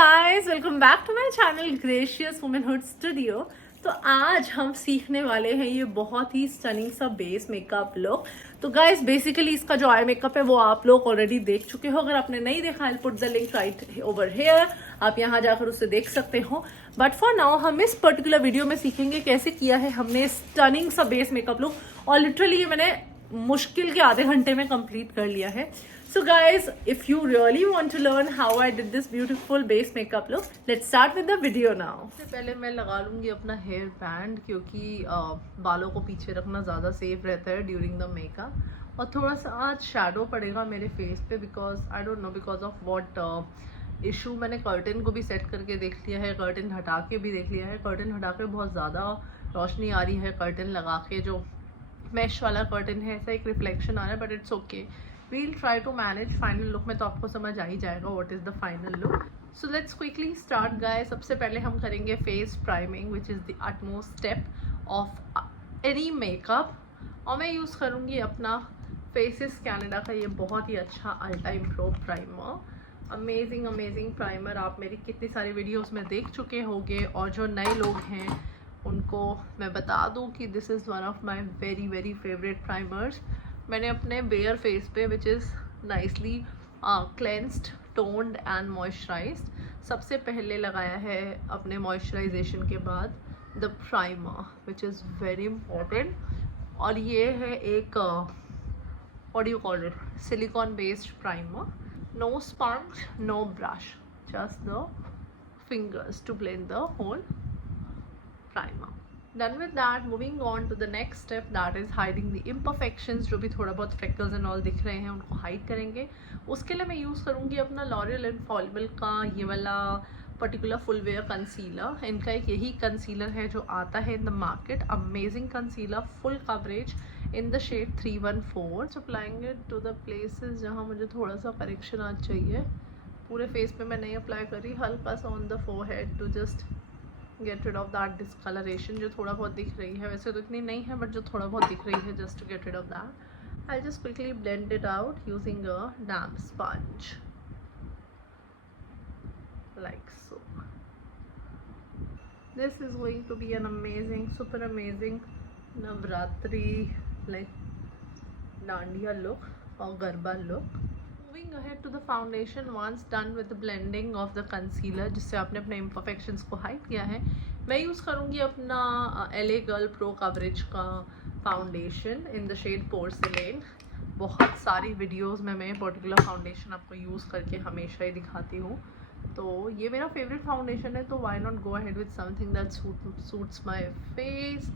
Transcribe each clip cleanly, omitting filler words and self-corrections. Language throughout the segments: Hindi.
Guys, welcome back to my channel Gracious Womanhood Studio. तो आज हम सीखने वाले हैं ये बहुत ही स्टनिंग सा बेस मेकअप लुक। तो गाइस बेसिकली इसका जो आई मेकअप है वो आप लोग ऑलरेडी देख चुके हो। अगर आपने नहीं देखा, I put the link right over here, आप यहाँ जाकर उसे देख सकते हो। बट फॉर नाउ हम इस पर्टिकुलर वीडियो में सीखेंगे कैसे किया है हमने स्टनिंग सा बेस मेकअप लुक, और लिटरली ये मैंने मुश्किल के आधे घंटे में कंप्लीट कर लिया है। So guys, if you really want to learn how I did this beautiful base makeup look, let's start with the video now. सबसे पहले मैं लगा लूंगी अपना हेयर बैंड, क्योंकि बालों को पीछे रखना ज़्यादा सेफ रहता है ड्यूरिंग द मेकअप। और थोड़ा सा आज शेडो पड़ेगा मेरे फेस पे, because I don't know because of what issue. मैंने कर्टन को भी सेट करके देख लिया है, कर्टन हटा के भी देख लिया है। कर्टन हटा के बहुत ज़्यादा रोशनी आ रही है, कर्टन लगा के जो मैश वाला कर्टन है ऐसा एक रिफ्लेक्शन आ रहा है, but it's okay, we'll try to manage. Final look में तो आपको समझ आ ही जाएगा what is the final look. So let's quickly start guys. सबसे पहले हम करेंगे face priming, which is the utmost step of any makeup. और मैं यूज़ करूँगी अपना फेसेस कैनेडा का ये बहुत ही अच्छा all time pro primer. Amazing amazing primer. आप मेरी कितनी सारी वीडियोज़ में देख चुके होंगे, और जो नए लोग हैं उनको मैं बता दूँ कि this is one of my very very favourite primers. मैंने अपने बेयर फेस पे which is nicely cleansed, toned and moisturised, सबसे पहले लगाया है अपने मॉइस्चराइजेशन के बाद the primer, which is very important. और ये है एक what do you call it, silicone based primer. No sponge, no brush, just the fingers to blend the whole primer. Done with that, moving on to the next step, that is hiding the imperfections। जो भी थोड़ा बहुत freckles and all दिख रहे हैं उनको हाइड करेंगे। उसके लिए मैं यूज़ करूँगी अपना L'Oreal Infallible का ये वाला पर्टिकुलर फुल वेयर कंसीलर। इनका एक यही कंसीलर है जो आता है in the market. Amazing concealer, full coverage in the shade 314। Applying it to the places जहाँ मुझे थोड़ा सा करेक्शन आज चाहिए। पूरे फेस पे मैं नहीं अप्लाई कर रही, हल्का सा on the forehead to just get rid of that discolouration जो थोड़ा बहुत दिख रही है। वैसे तो इतनी नहीं है, बट जो थोड़ा बहुत दिख रही है, just to get rid of that. I just quickly blend it out using a damp sponge like so. This is going to be an amazing, super amazing Navratri like dandiya look or garba look. Moving ahead to the foundation, once done with the blending of the concealer जिससे आपने अपने imperfections को हाइड किया है, मैं यूज़ करूँगी अपना LA Girl Pro Coverage का foundation in the shade porcelain. बहुत सारी वीडियोज़ में मैं पर्टिकुलर फाउंडेशन आपको यूज़ करके हमेशा ही दिखाती हूँ। तो ये मेरा फेवरेट फाउंडेशन है, तो why not go ahead with something that suits my face.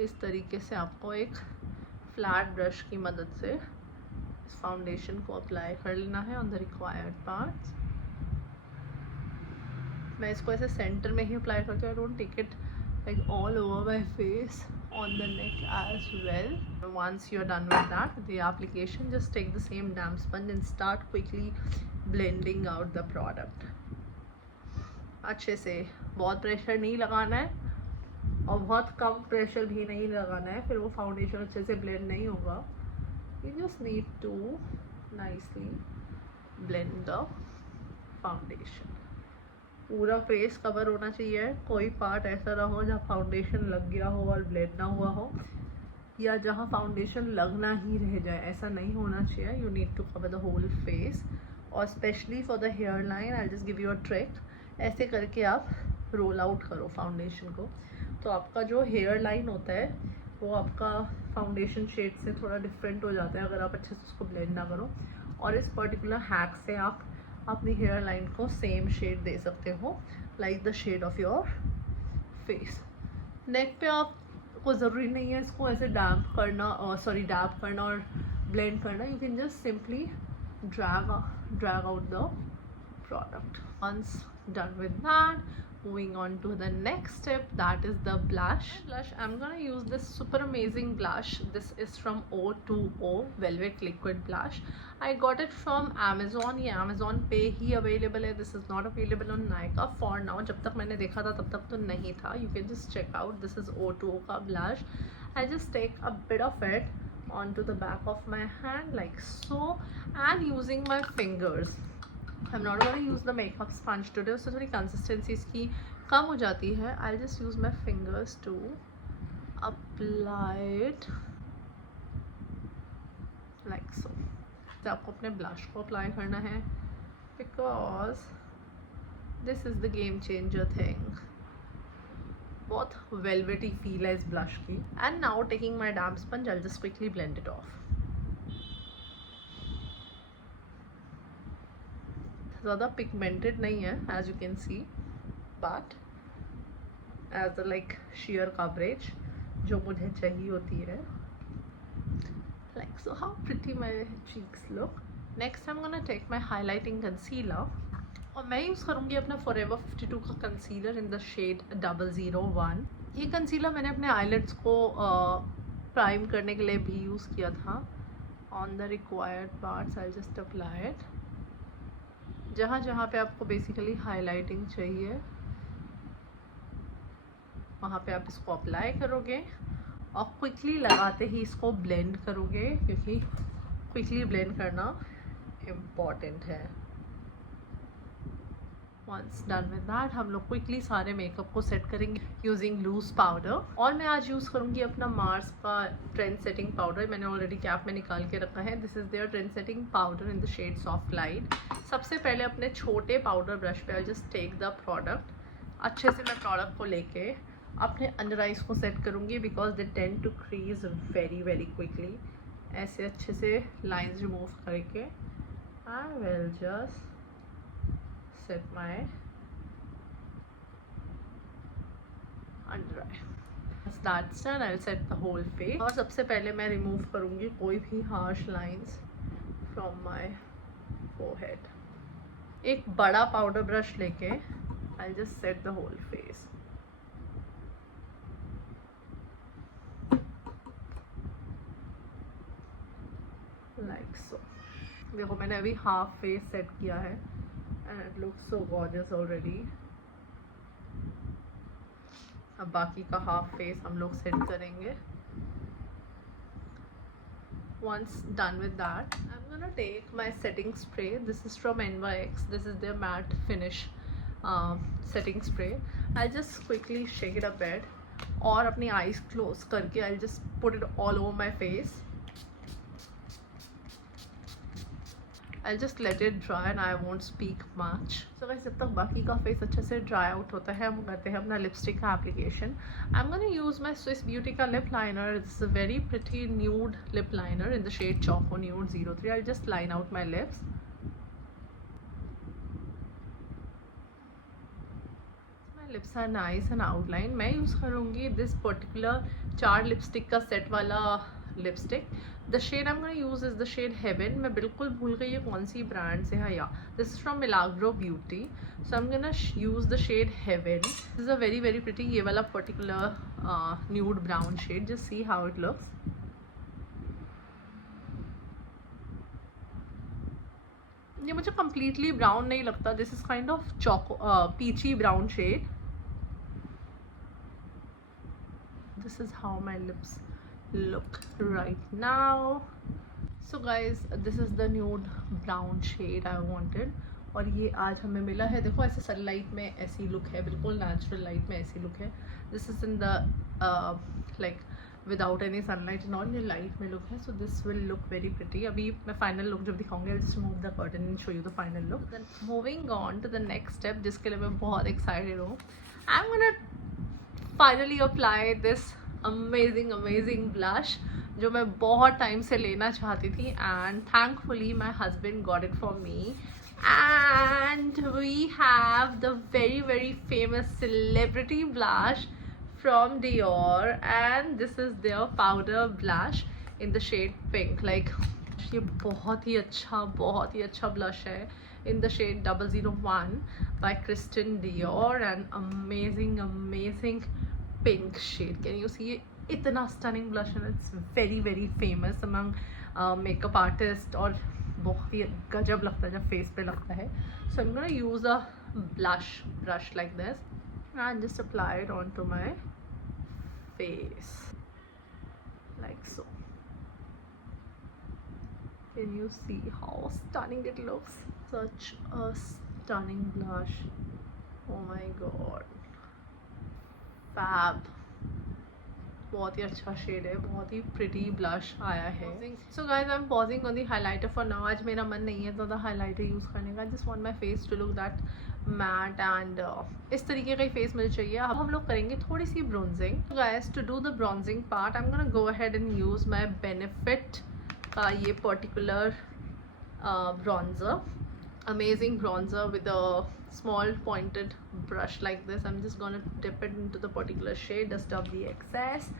इस तरीके से आपको एक फ्लैट ब्रश की मदद से इस फाउंडेशन को अप्लाई कर लेना है ऑन द रिक्वायर्ड पार्ट्स। मैं इसको ऐसे सेंटर में ही अप्लाई करती हूँ। I don't take it like all over my face, on the neck as well. Once you're done with that, the application, just take the same damp sponge and start quickly blending out the product. अच्छे से, बहुत प्रेशर नहीं लगाना है और बहुत कम प्रेशर भी नहीं लगाना है, फिर वो फाउंडेशन अच्छे से ब्लेंड नहीं होगा। You just need to nicely blend the foundation. पूरा फेस कवर होना चाहिए, कोई पार्ट ऐसा ना हो जहाँ फाउंडेशन लग गया हो और ब्लेंड ना हुआ हो, या जहाँ फाउंडेशन लगना ही रह जाए, ऐसा नहीं होना चाहिए। You need to cover the whole face. और specially for the hair line, I just give you a trick. ऐसे करके आप रोल आउट करो फाउंडेशन को, तो आपका जो हेयर लाइन होता है वो आपका फाउंडेशन शेड से थोड़ा डिफरेंट हो जाता है अगर आप अच्छे से उसको ब्लेंड ना करो। और इस पर्टिकुलर हैक से आप अपनी हेयर लाइन को सेम शेड दे सकते हो, like the shade of your face. Neck पे आपको ज़रूरी नहीं है इसको ऐसे डैप करना और ब्लेंड करना। You can just simply drag out the product. Once done with that, moving on to the next step, that is the blush. I'm gonna use this super amazing blush. This is from O2O Velvet Liquid Blush. I got it from Amazon. ये Amazon पे ही available है. This is not available on Nykaa for now. जब तक मैंने देखा था तब तक तो नहीं था. You can just check out. This is O2O का blush. I just take a bit of it onto the back of my hand like so, and using my fingers I'm not gonna use the makeup sponge today, उससे थोड़ी कंसिस्टेंसी इसकी कम हो जाती है. I'll just use my fingers to apply it like so. तो आपको अपने ब्लश को अप्लाई करना है because this is the game changer thing. बहुत velvety feel है इस ब्लश की. And now taking my damp sponge, I'll just quickly blend it off. ज़्यादा पिगमेंटेड नहीं है as you can see, but as the like sheer coverage जो मुझे चाहिए होती है. Like so, how pretty my cheeks look. Next I'm gonna take my highlighting concealer और मैं यूज़ करूँगी अपना Forever 52 का कंसीलर इन द शेड 001. ये कंसीलर मैंने अपने आईलेट्स को प्राइम करने के लिए भी यूज़ किया था. On the required parts I just apply it. जहाँ जहाँ पे आपको बेसिकली हाईलाइटिंग चाहिए वहाँ पे आप इसको अप्लाई करोगे और क्विकली लगाते ही इसको ब्लेंड करोगे, क्योंकि क्विकली ब्लेंड करना इम्पॉर्टेंट है. वंस डन विद दैट हम लोग क्विकली सारे मेकअप को सेट करेंगे यूजिंग लूज पाउडर. और मैं आज यूज़ करूँगी अपना मार्स का ट्रेंड सेटिंग पाउडर. मैंने ऑलरेडी कैप में निकाल के रखा है. This is their trend setting powder in the shade soft light. सबसे पहले अपने छोटे पाउडर ब्रश पे I just take the product. अच्छे से मैं प्रोडक्ट को लेके अपने अंडर आइज को सेट करूँगी because they tend to crease very very quickly. ऐसे अच्छे से लाइंस रिमूव करके I will just set my under eye. Once that's done, I'll set the whole face. और सबसे पहले मैं रिमूव करूँगी कोई भी harsh lines from my forehead. एक बड़ा पाउडर ब्रश लेके I'll just set the whole face. Like so. देखो मैंने अभी हाफ फेस सेट किया है. And it looks so gorgeous already. अब बाकी का हाफ फेस हम लोग सेट करेंगे. Once done with that, I'm gonna take my setting spray. This is from NYX. This is their matte finish setting spray. I'll just quickly shake it a bit और अपनी eyes close करके I'll just put it all over my face. I'll just let it dry and I won't speak much. So guys, जब तक बाकी का फेस अच्छे से ड्राई आउट होता है हम करते हैं अपना लिपस्टिक का application. I'm gonna use my Swiss Beauty का lip liner. This is a very pretty nude lip liner in the shade Choco Nude 03. I'll just line out my lips. My lips are nice and outlined. मैं यूज़ करूँगी this particular 4 लिपस्टिक का सेट वाला lipstick. The shade I am gonna use is the shade Heaven. मैं बिल्कुल भूल गई है कौन सी ब्रांड से है. या this is from Milagro Beauty. So I am gonna use the shade heaven. This is a very very pretty. ये वाला particular nude brown shade. Just see how it looks. ये मुझे कम्प्लीटली ब्राउन नहीं लगता. This is kind of choco peachy brown shade. This is how my lips look right now. So guys, this is the nude brown shade I wanted और ये आज हमें मिला है. देखो ऐसे सनलाइट में ऐसी लुक है, बिल्कुल नेचुरल लाइट में ऐसी लुक है. This is in the like without any sunlight and all, ये लाइट में लुक है. So this will look very pretty. अभी मैं फाइनल लुक जब दिखाऊंगी, I just remove the curtain and show you the final look. Then moving on to the next step जिसके लिए मैं बहुत एक्साइटेड हूँ. I am gonna finally apply this amazing blush जो मैं बहुत टाइम से लेना चाहती थी. And thankfully my husband got it for me. And we have the very very famous celebrity blush from Dior and this is their powder blush in the shade pink. Like ये बहुत ही अच्छा blush है in the shade 001 by Christian Dior and amazing pink shade. Can you see it? इतना stunning blush and it's very very famous among makeup artists और बहुत ही गजब लगता है जब face पे लगता है. So I'm gonna use a blush brush like this and just apply it onto my face like so. Can you see how stunning it looks? such a stunning blush. Oh my god, fab. बहुत ही अच्छा शेड है, बहुत ही प्रिटी ब्लश आया है. So guys I am pausing on the highlighter for now. आज मेरा मन नहीं है ज़्यादा हाईलाइटर यूज़ करने का. Just want my face to look that matte and इस तरीके का ही फेस मुझे चाहिए. अब हम लोग करेंगे थोड़ी सी bronzing. Guys to do the bronzing part I am gonna go ahead and use my Benefit का ये particular bronzer. Amazing bronzer with a small pointed brush like this. I'm just gonna dip it into the particular shade, dust off the excess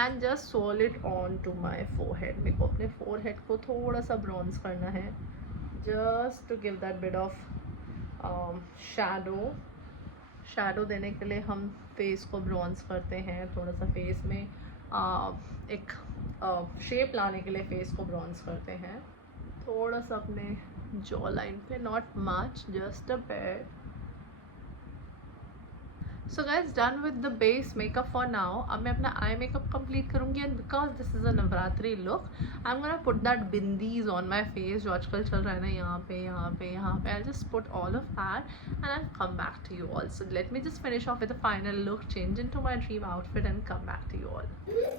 and just swirl it on to my forehead. मेरे को अपने forehead को थोड़ा सा bronze करना है, just to give that bit of shadow देने के लिए हम face को bronze करते हैं. थोड़ा सा face में एक shape लाने के लिए face को bronze करते हैं. थोड़ा सा अपने जॉ लाइन पे, not much, just a bit. So guys done with the base makeup for now. अब मैं अपना आई मेकअप कंप्लीट करूँगी and because this is a Navratri look I am gonna put that bindis on my face जो आजकल चल रहा है ना, यहाँ पे. I just put all of that and I come back to you all. So let me just finish off with the final look, change into my dream outfit and come back to you all.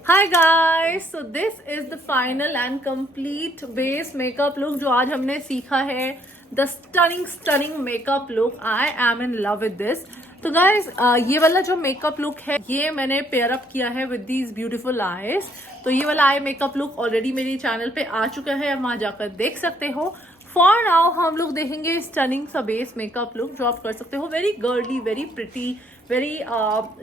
Hi guys, so this is the final and complete base makeup look जो आज हमने सीखा है. The stunning makeup look. I am in love with this. तो गाइज ये वाला जो मेकअप लुक है ये मैंने पेयर अप किया है विद दीज ब्यूटीफुल आईज. तो ये वाला आई मेकअप लुक ऑलरेडी मेरे चैनल पे आ चुका है, आप वहां जाकर देख सकते हो. फॉर नाउ हम लोग देखेंगे स्टनिंग सा बेस मेकअप लुक जो आप कर सकते हो. Very girly, very pretty, very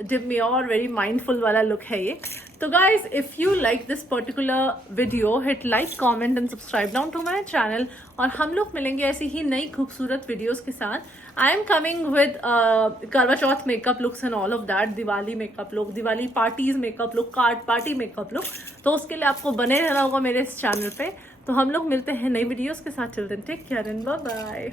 demure, very mindful वाला लुक है ये. तो guys if you like this particular video, hit like, comment and subscribe down to my channel. और हम लोग मिलेंगे ऐसी ही नई खूबसूरत वीडियोस के साथ. I am coming with Karva Chauth makeup looks and all of that, Diwali makeup look, Diwali parties makeup look, card party makeup look. तो उसके लिए आपको बने रहना होगा मेरे इस चैनल पे. तो हम लोग मिलते हैं नई वीडियोस के साथ. Till then take care and bye bye.